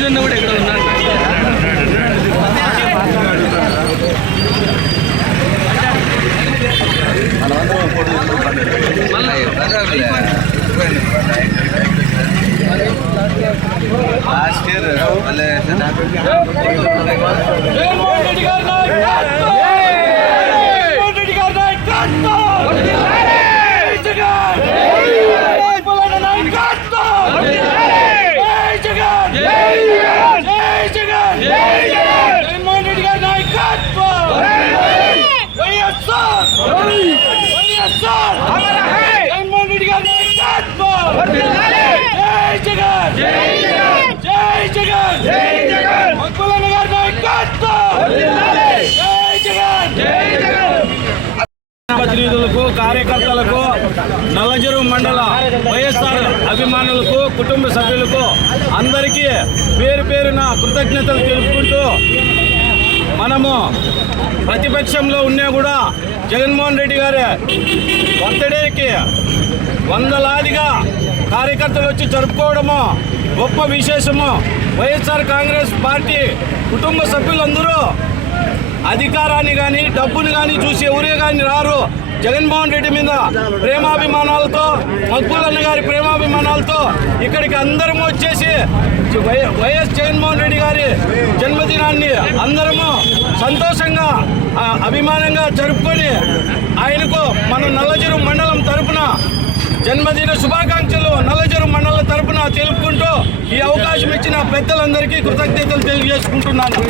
నిన్న కూడా ఇక్కడ ఉన్నాను లాస్ట్ ఇయర్ ప్రతినిధులకు కార్యకర్తలకు నల్లజెరువు మండల వైఎస్ఆర్ అభిమానులకు కుటుంబ సభ్యులకు అందరికీ పేరు పేరున కృతజ్ఞతలు తెలుపుకుంటూ మనము ప్రతిపక్షంలో ఉన్నా కూడా జగన్మోహన్ రెడ్డి గారి బర్త్డేకి వందలాదిగా కార్యకర్తలు వచ్చి జరుపుకోవడము గొప్ప విశేషము. వైఎస్ఆర్ కాంగ్రెస్ పార్టీ కుటుంబ సభ్యులందరూ అధికారాన్ని కానీ డబ్బుని కానీ చూసి ఎవరే కానీ రారు. జగన్మోహన్ రెడ్డి మీద ప్రేమాభిమానాలతో మక్బులన్న గారి ప్రేమాభిమానాలతో ఇక్కడికి అందరము వచ్చేసి వై- వైఎస్ జగన్మోహన్ రెడ్డి గారి జన్మదినాన్ని అందరము సంతోషంగా అభిమానంగా జరుపుకొని ఆయనకు మన నల్లజరు మండలం తరపున జన్మదిన శుభాకాంక్షలు నల్లజరు మండలం తరపున తెలుపుకుంటూ ఈ అవకాశం ఇచ్చిన పెద్దలందరికీ కృతజ్ఞతలు తెలియజేసుకుంటున్నాను.